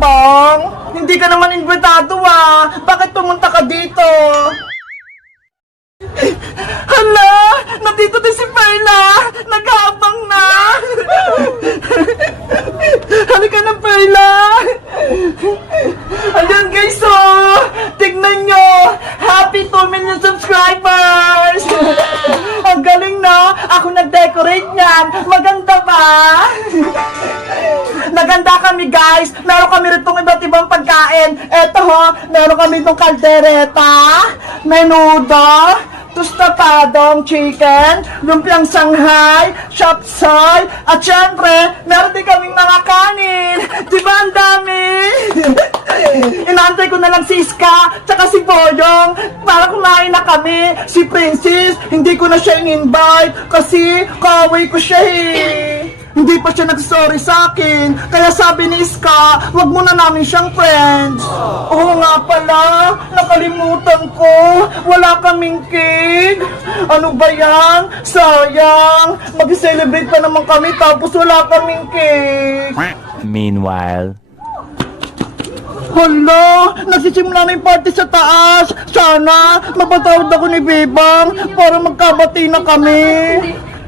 Bebang? Hindi ka naman imbitado Bakit pumunta ka dito? Hala! Nandito din si Perla! Nag-aabang na! Halika na, Perla! Ayan guys, tignan nyo! Happy 2 million subscribers! Ang galing na! Ako nag-decorate niyan! Maganda ba? Naganda kami guys! Meron kami ritong iba't ibang pagkain! Eto meron kami itong kaldereta, menudo, tostapadong chicken, lumpiang Shanghai, shopsai, at syempre, meron din kaming mga kanin. Diba ang dami? Inaantay ko na lang si Iska, tsaka si Boyong, para kumain na kami. Si Princess, hindi ko na siya in-invite, kasi kaaway ko siya Hindi pa siya nag-sorry sa akin, kaya sabi ni Iska, wag muna namin siyang friends. Oo nga pala, nakalimutan ko, wala kaming cake. Ano ba yan? Sayang, mag-celebrate pa naman kami tapos wala kaming cake. Meanwhile. Hala, nagsisimula na yung party sa taas. Sana, mapatawad ako ni Bebang para magkabati na kami.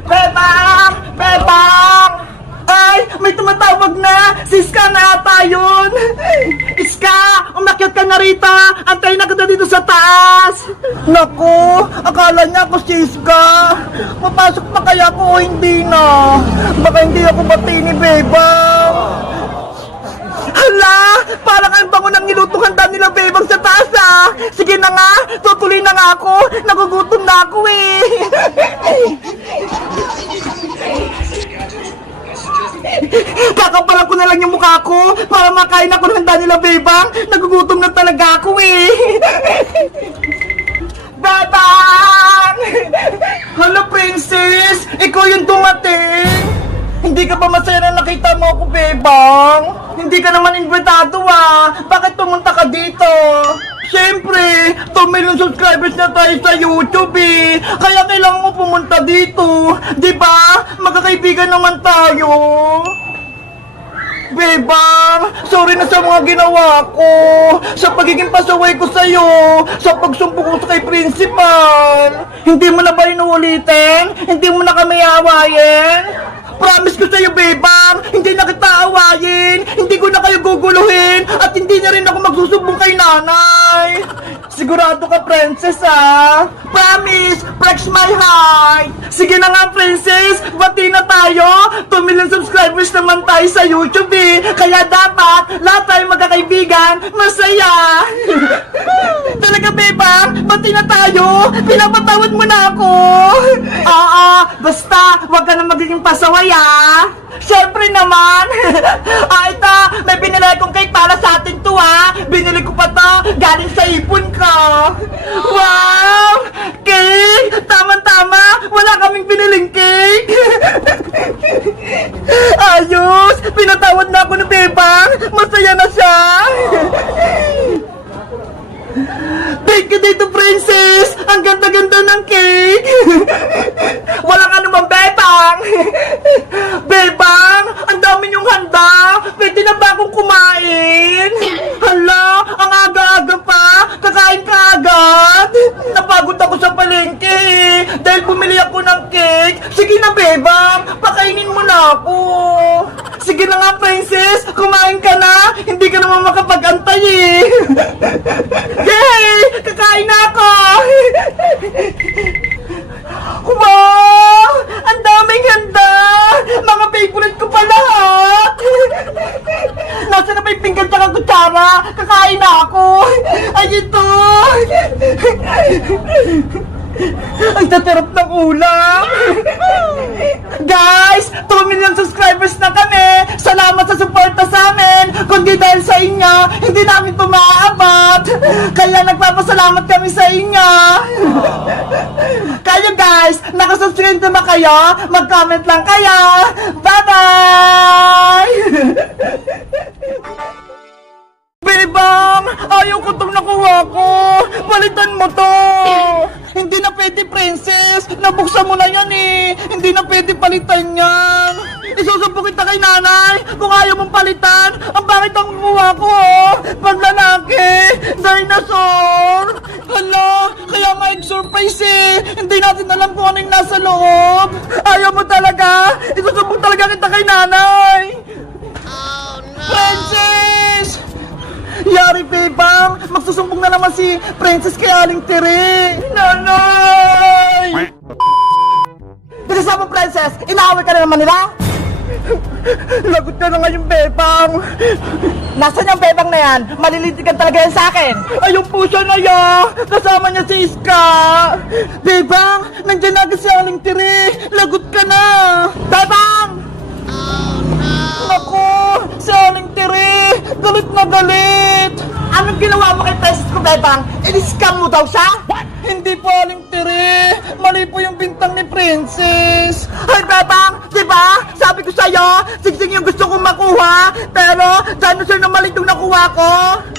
Bebang! Bebang! Ay, may tumatawag na! Si Iska na ata yun! Iska! Umakyat ka na rito! Antayin na kita dito sa taas! Naku! Akala niya ako si Iska! Mapasok pa kaya ako o hindi na? Baka hindi ako bati ni Bebang! Hala! Parang ang bango ng nilutong handa nila Bebang sa taas Sige na nga! Tutuloy na nga ako! Nagugutom na ako Kakapalan ko na lang yung mukha ko para makain ako ng handa nila Bebang. Nagugutom na talaga ako Bebang! Hello Princess! Ikaw yung dumating? Hindi ka ba masaya na nakita mo ako, Bebang? Hindi ka naman imbitado Bakit pumunta ka dito? Siyempre, 2 million subscribers na tayo sa YouTube Kaya kailangan mo pumunta dito. Diba? Magkakaibigan naman tayo. Bebang, sorry na sa mga ginawa ko. Sa pagiging pasaway ko sa'yo. Sa pagsumbong ko kay principal. Hindi mo na ba inuulitin? Hindi mo na kami awayin? Promise ko sa'yo, Bebang, hindi na kita awayin, hindi ko na kayo guguluhin, at hindi na rin ako magsusumbong kay nanay. Sigurado ka, Princess, Promise, flex my heart. Sige na nga, Princess, bati na tayo. 2 million subscribers naman tayo sa YouTube, Kaya dapat, lahat tayo magkakaibigan, masaya. Talaga, Bebang, bati na tayo. Pinapatawad mo na ako. Basta, wag ka na magiging pasaway, Siyempre naman. Ito, may binili kong cake para sa atin to, Binili ko pa to, galing sa ipon ko. Wow! Cake! Tama-tama, wala kaming biniling cake. Ayos! Pinatawad na ako ni Bebang. Masaya na siya. Thank you dito, Princess! Ang ganda-ganda ng cake! Walang anumang Bebang! Bebang! Ang dami niyong handa! Pwede na ba akong kumain? Hala! Ang aga-aga pa! Kakain ka agad! Napagod ako sa palengke dahil bumili ako ng cake! Sige na, Bebang! Pakainin mo na ako! Sige na nga, Princess! Kumain ka na! Hindi ka naman makapag-antay Yay! Kakain na ako! Wow! Ang daming handa! Mga favorite ko pa lahat! Nasaan na ba yung pinggan at kutsara? Kakain na ako! Ay, ito! Ang tatarap ng ulam! Guys! 2 million subscribers na kami! Salamat sa suporta sa amin! Kundi dahil sa inyo, hindi namin ito maaabot! Kaya nagpapasalamat kami sa inyo! Kayo guys, nakasubscribe na ba kayo? Mag-comment lang kayo! Bye-bye! Bebang! Ayaw ko itong nakuha ko! Palitan mo to! Hindi na pwede, Princess! Nabuksan mo na yan Hindi na pwede palitan yan! Isusumpo kita kay nanay kung ayaw mong palitan. Ang bakit ang kuha ko, oh? Paglalaki, dinosaur. Hala, kaya nga surprise eh. Hindi natin alam kung ano yung nasa loob. Ayaw mo talaga? Isusumpo talaga kita kay nanay. Oh, no! Princess! Yari, Bebang! Magsusumbong na naman si Princess kay Aling Tere! Nanay! Bilisan mo, Princess! Inaaway ka na naman nila? Lagot ka na ngayon, Bebang! Nasaan yung Bebang na yan? Malilitigan talaga yan sa akin! Ayun po siya na ya! Kasama niya si Iska! Bebang! Nandiyan na si Aling Tere! Lagot ka na! Bebang! Naku! Si Aling Tere! Galit na galit! Anong ginawa mo kay Princess ko, Bebang? In-scam mo daw siya? What? Hindi po, Aling Tere! Mali po yung bintang ni Princess! Ay, Bebang! Diba? Sabi ko sa'yo, sigsing yung gusto kong makuha, pero dinosaur na mali itong nakuha ko!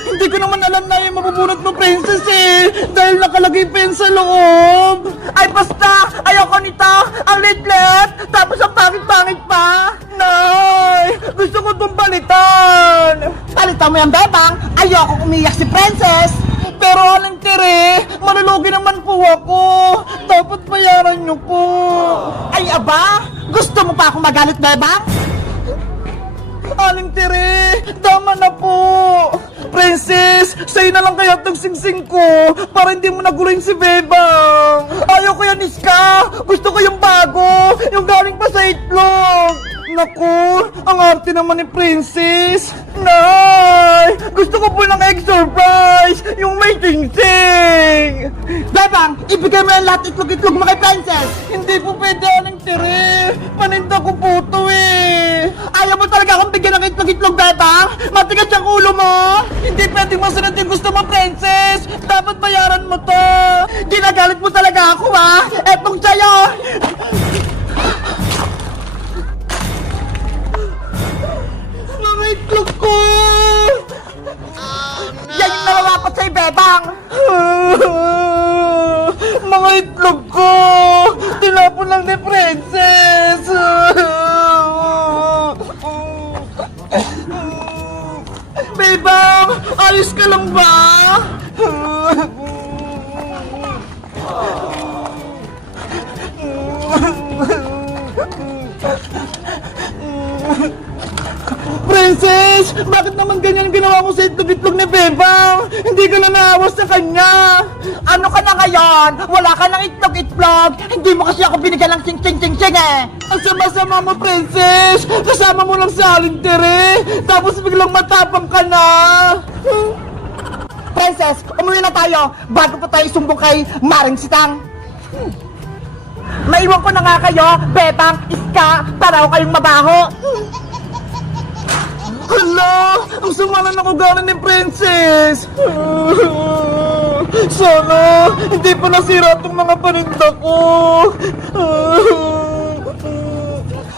Hindi ko naman alam na yung mabubunot mo, Princess eh! Dahil nakalagay pa yun sa loob! Ay, basta! Ayoko nito! Ang lit-lit! Tapos ang pangit-pangit pa! Nay! Gusto ko itong palitan! Palitan mo yan, Bebang! Ayoko umiyak si Princess! Pero Aling Tere, malulugi naman po ako. Dapat bayaran niyo po. Ay aba, gusto mo pa akong magalit, Bebang? Aling Tere, tama na po. Princess, sa'yo na lang kaya itong singsing ko para hindi mo naguloyin si Bebang. Ayaw ko yan, Iska. Gusto ko yung bago, yung galing pa sa itlog. Naku, ang arte naman ni Princess. Nay, gusto ko po ng egg surprise, yung may sing-sing. Bebang, ibigay mo yung lahat itlog-itlog mo kay Princess. Hindi po pwede, Aling Tere. Paninda ko po ito eh. Ayaw mo talaga akong bigyan ng itlog-itlog, Bebang? Matigas ang ulo mo. Hindi pwedeng masunod yung gusto mo, Princess. Dapat bayaran mo to. Ginagalit mo talaga ako, ha? Etong sa'yo. Mga itlog ko! Oh, no! Yan yung nalalapat sa'yo, Bebang! Mga itlog ko! Tinapon lang ni Princess! Bebang! Ayos ka lang ba? Princess! Bakit naman ganyan ginawa mo sa itlog-itlog ni Bebang? Hindi ka na naawas sa kanya! Ano ka na ngayon? Wala ka ng itlog-itlog! Hindi mo kasi ako binigyan ng sing-sing-sing-sing eh! Ang sama-sama mo, Princess! Kasama mo lang sa Aling Tere! Tapos biglang matapang ka na! Princess, umuwi na tayo bago pa tayo sumbong kay Maring Sitang! Maiwan ko na nga kayo, Bebang, Iska, para ko kayong mabaho! Hala! Ang sama na nakugalan ni Princess! Sana hindi pa nasira itong mga paninda ko!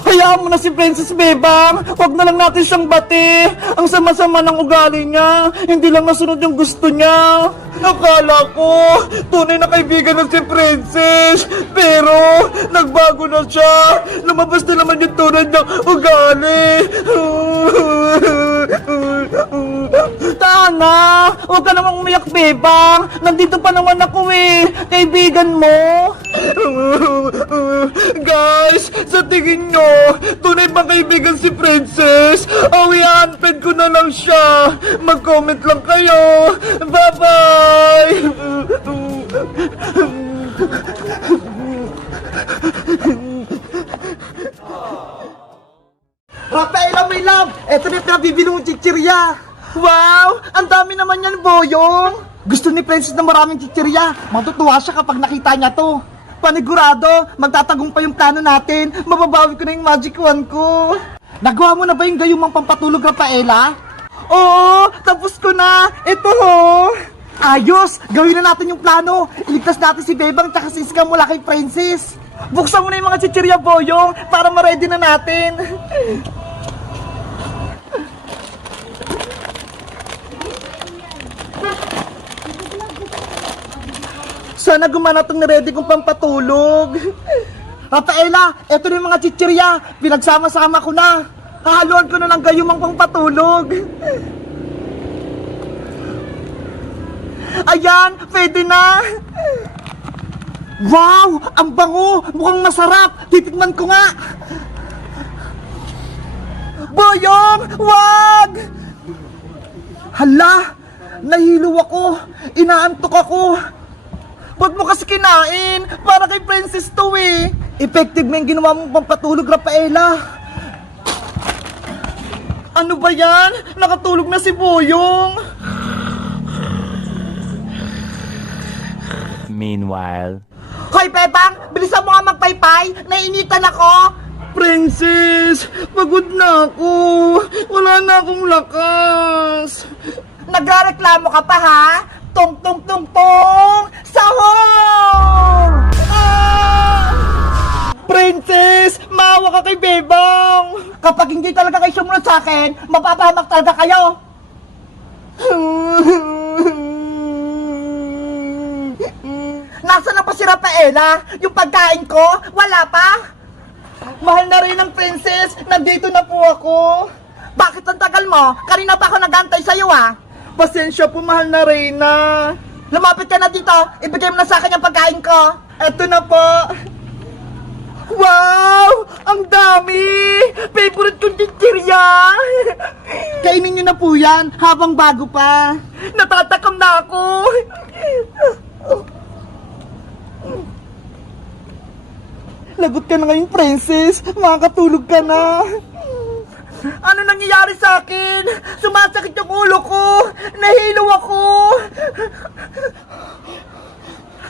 Hayaan mo na si Princess, Bebang! Huwag na lang natin siyang bati! Ang sama-sama ng ugali niya! Hindi lang nasunod yung gusto niya! Akala ko, tunay na kaibigan na si Princess! Pero, nagbago na siya! Lumabas na naman yung tunay niyang ugali! Tana! Huwag ka namang umiyak, Bebang! Nandito pa naman ako eh! Kaibigan mo! Guys, sa tingin nyo, tunay bang kaibigan si Princess? Awihanped ko na lang siya! Mag-comment lang kayo! Bye-bye! Rafaela, my love! Eto na yung pinabibili mong chichirya! Wow! Ang dami naman yan, Boyong! Gusto ni Princess na maraming chichirya. Matutuwa siya kapag nakita niya to. Panigurado, magtatagumpay yung plano natin. Mababawi ko na yung magic wand ko. Nagawa mo na ba yung gayumang pampatulog, Rafaela? Oo, tapos ko na. Ito ho. Ayos, gawin na natin yung plano. Iligtas natin si Bebang tsaka si Iska mula kay Princess. Buksan mo na yung mga chichirya, Boyong, para ma-ready na natin. Sana gumana itong niready kong pampatulog. Rafaela, eto na yung mga chichirya. Pinagsama-sama ko na. Hahaluan ko na lang gayumang pangpatulog. Ayan, pwede na. Wow, ang bango. Mukhang masarap. Titikman ko nga. Boyong, wag! Hala, nahilo ako. Inaantok ako. Ba't mo kasi kinain? Para kay Princess to eh. Effective mo yung ginawa mong pampatulog, Rafaela. Ano ba yan? Nakatulog na si Boyong. Meanwhile, Hoy, Pepang! Bilisan mo nga magpaypay! Nainitan ako! Princess! Pagod na ako! Wala na akong lakas! Nagreklamo ka pa, ha? Tong tong tong tong! Sahong! Ah! Princess! Maawa ka kay Bebang! Kapag hindi talaga kayo sumunod sa akin, mapapahamak talaga kayo! Nasaan na pa si Rafaela? Yung pagkain ko? Wala pa? Mahal na rin ang princess! Nandito na po ako! Bakit ang tagal mo? Kanina pa ako nagantay sa'yo ah! Pasensya po, mahal na Reyna! Lumapit ka na dito! Ibigay mo na sa akin yung pagkain ko! Eto na po! Wow! Ang dami! Favorite kong chichirya! Kainin niyo na po yan habang bago pa! Natatakam na ako! Lagot ka na ngayon, princess. Makakatulog ka na. Ano nangyayari sa akin? Sumasakit yung ulo ko. Nahilo ako.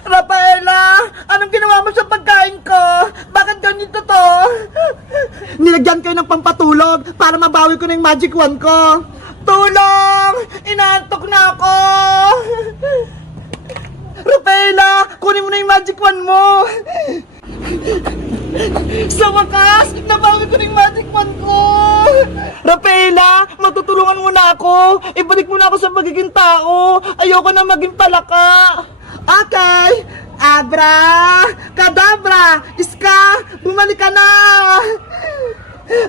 Rafaela, anong ginawa mo sa pagkain ko? Bakit ganito to? Nilagyan kayo ng pampatulog para mabawi ko na yung magic wand ko. Tulong! Inaantok na ako. Rafaela, kunin mo na yung magic wand mo. Sa wakas, nabawi ko na yung magic wand ko! Rafaela, matutulungan mo na ako! Ibalik mo na ako sa magiging tao! Ayoko na maging palaka! Okay! Abra! Kadabra! Iska! Bumalik ka na!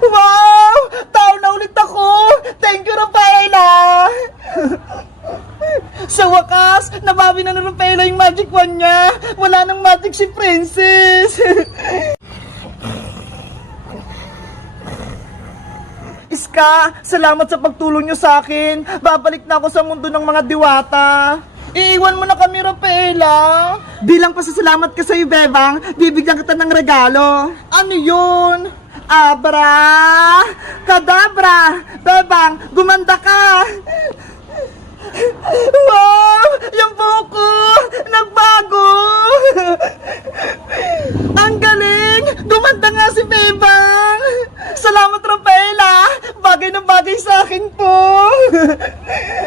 Wow! Tao na ulit ako! Thank you, Rafaela! Sa wakas, nabawi na ni Rafaela yung magic wand niya! Wala nang magic si Princess! Iska, salamat sa pagtulong niyo sa akin. Babalik na ako sa mundo ng mga diwata. Iiwan mo na kami, Rafaela. Bilang pasasalamat ka sa'yo, Bebang, bibigyan kita ng regalo. Ano yun? Abra! Kadabra! Bebang, gumanda ka! Wow! Yung buko! Nagbago! Ang galing! Gumanda nga si Bebang! Salamat, Rafaela! Bagay na bagay sa akin po!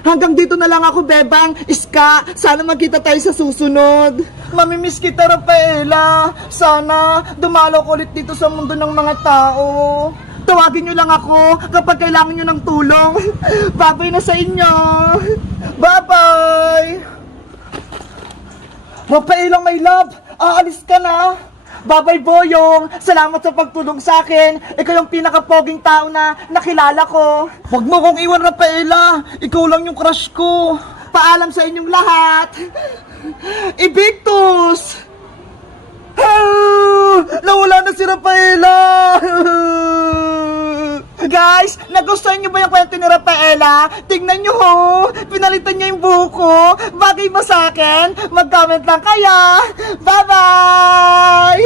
Hanggang dito na lang ako, Bebang. Iska, sana magkita tayo sa susunod. Mamimiss kita, Rafaela. Sana dumalo ko ulit dito sa mundo ng mga tao. Tawagin nyo lang ako kapag kailangan nyo ng tulong. Babay na sa inyo. Bye-bye! Rafaela, my love, aalis ka na. Bye-bye, Boyong. Salamat sa pagtulong sa akin. Ikaw yung pinakapoging tao na nakilala ko. Huwag mo kong iwan, Rafaela. Ikaw lang yung crush ko. Paalam sa inyong lahat. Evictus! Nawala na si Rafaela! Guys, nagustuhan niyo ba yung kwento ni Rafaela? Tingnan niyo ho! Pinalitan niya yung buko! Bagay ba sa akin? Mag-comment lang kayo! Bye-bye!